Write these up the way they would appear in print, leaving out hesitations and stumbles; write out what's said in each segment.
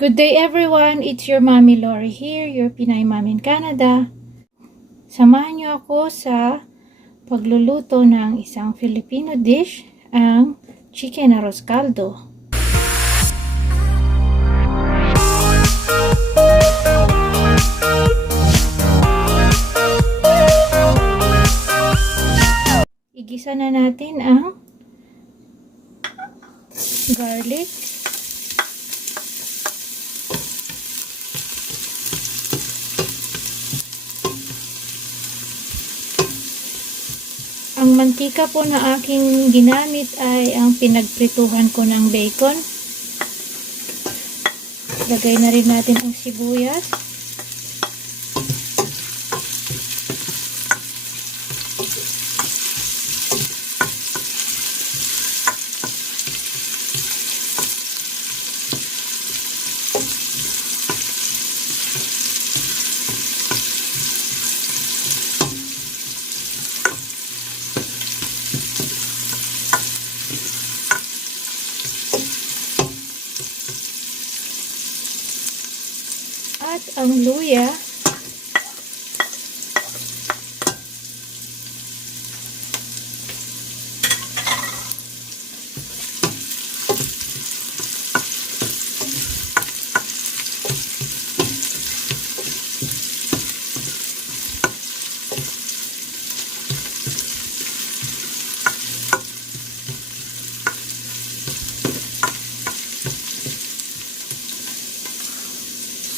Good day everyone, it's your Mommy Lori here, your Pinay Mom in Canada. Samahan niyo ako sa pagluluto ng isang Filipino dish, ang chicken arroz caldo. Igisa na natin ang garlic. Ang mantika po na aking ginamit ay ang pinagprituhan ko ng bacon. Lagay na rin natin ang sibuyas. At ang luya.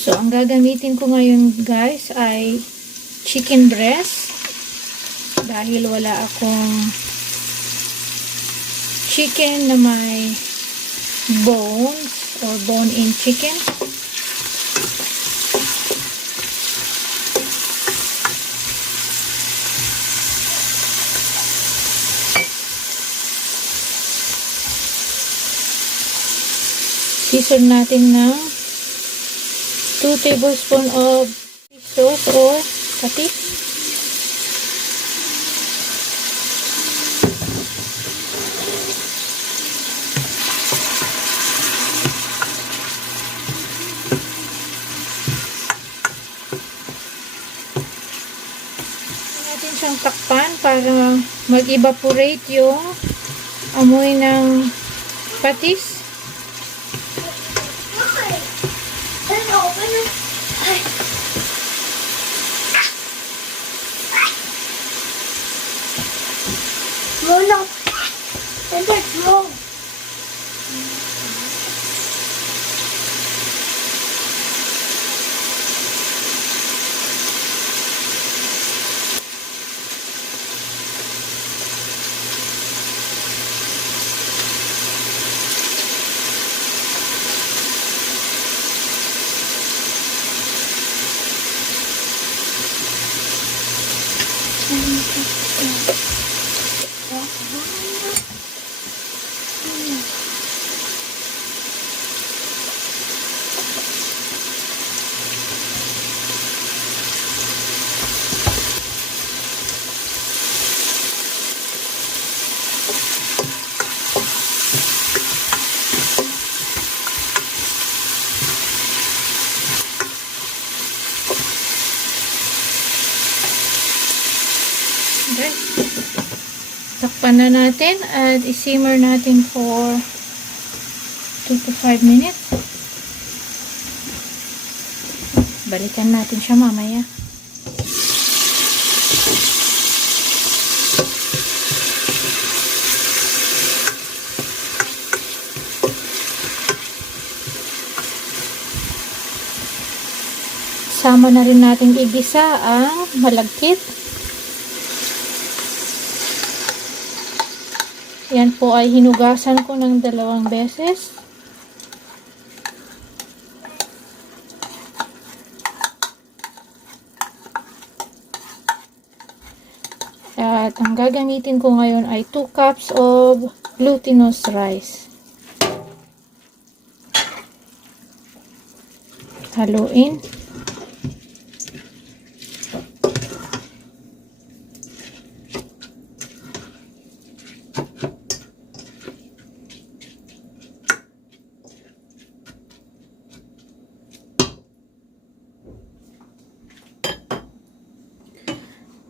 So, ang gagamitin ko ngayon guys ay chicken breast. Dahil wala akong chicken na may bones or bone-in chicken. Season natin ng 2 tablespoons of fish sauce or patis. Natin siyang takpan para mag-evaporate yung amoy ng patis. No, and that's wrong. Okay. Takpan na natin at i-simmer natin for 2 to 5 minutes. Balikan natin siya mamaya. Sama na rin natin igisa ang malagkit. Yan po ay hinugasan ko ng 2 beses. At ang gagamitin ko ngayon ay 2 cups of glutinous rice. Haluin.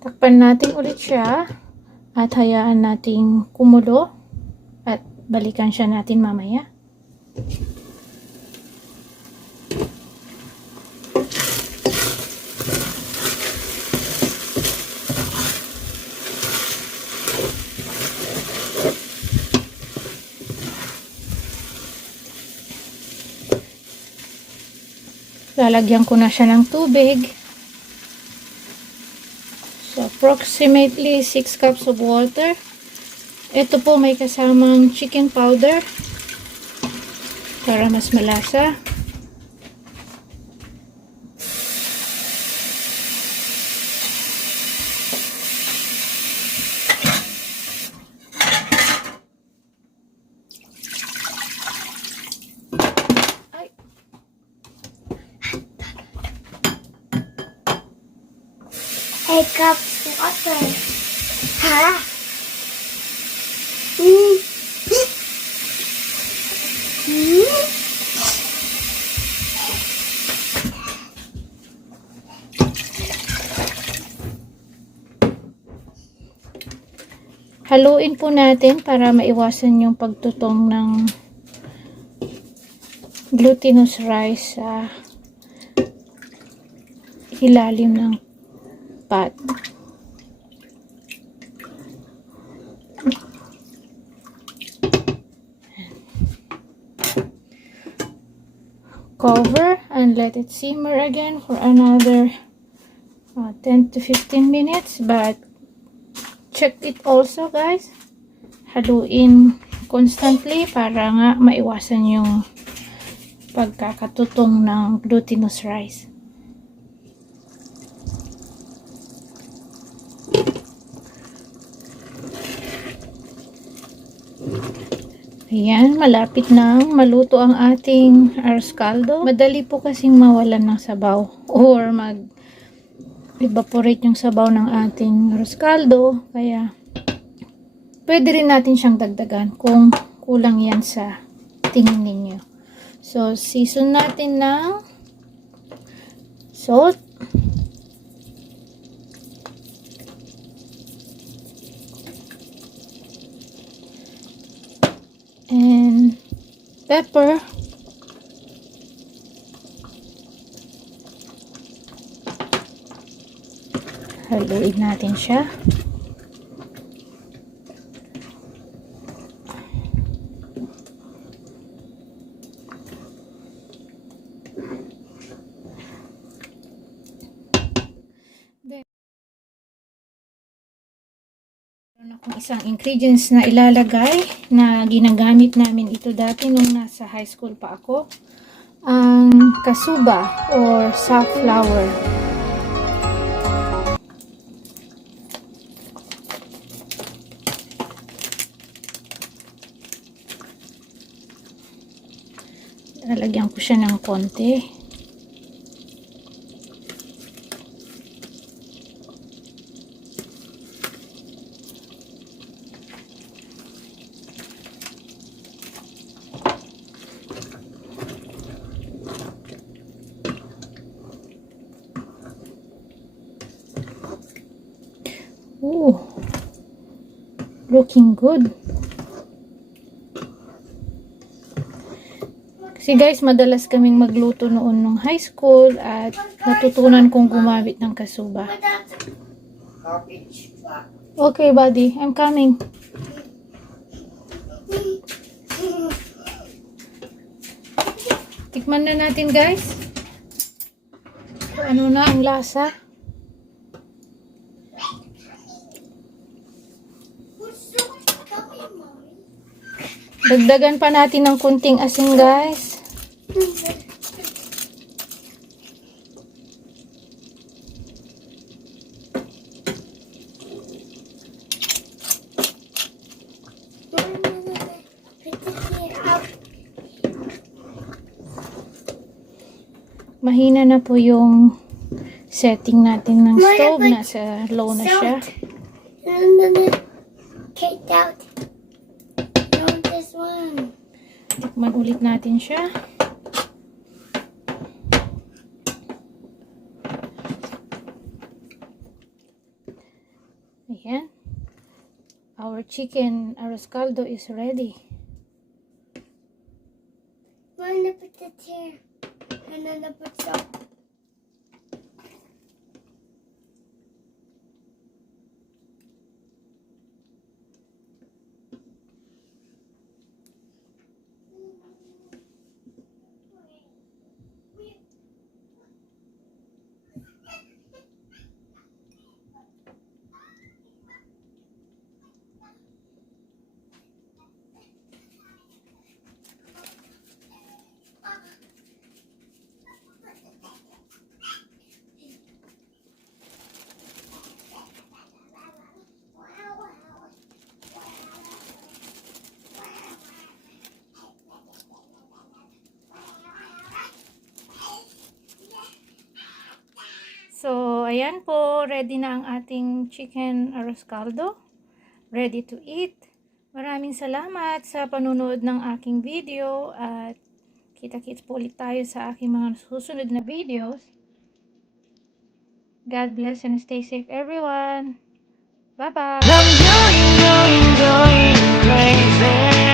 Takpan natin ulit siya at hayaan nating kumulo at balikan siya natin mamaya. Lalagyan ko na siya ng tubig. So, approximately 6 cups of water. Ito po may kasamang chicken powder para mas malasa. A cup of water. Ha? Haluin po natin para maiwasan yung pagtutong ng glutinous rice sa ilalim ng pot. Cover and let it simmer again for another 10 to 15 minutes, but check it also guys. Haluin constantly para nga maiwasan yung pagkakatutong ng glutinous rice. Ayan, malapit nang maluto ang ating arroz caldo. Madali po kasing mawalan ng sabaw or mag-evaporate yung sabaw ng ating arroz caldo. Kaya, pwede rin natin siyang dagdagan kung kulang yan sa tingin ninyo. So, season natin ng salt. And pepper. Haluin natin siya. Meron akong isang ingredients na ilalagay na ginagamit namin ito dati nung nasa high school pa ako. Ang kasuba or safflower. Lalagyan ko siya ng konti. Ooh, looking good. Kasi guys, madalas kaming magluto noon nung high school at natutunan kong gumamit ng kasuba. Okay, buddy. I'm coming. Tikman na natin, guys. So, ano na ang lasa? Dagdagan pa natin ng kunting asin, guys. Mahina na po yung setting natin ng stove. Nasa low na siya. Take out. No, this one. Tikman ulit natin siya. chicken arroz caldo is ready. I'm gonna put this here. And then I put some. So, ayan po, ready na ang ating chicken arroz caldo. Ready to eat. Maraming salamat sa panunood ng aking video at kita-kits po ulit tayo sa aking mga susunod na videos. God bless and stay safe everyone. Bye-bye! I'm going crazy.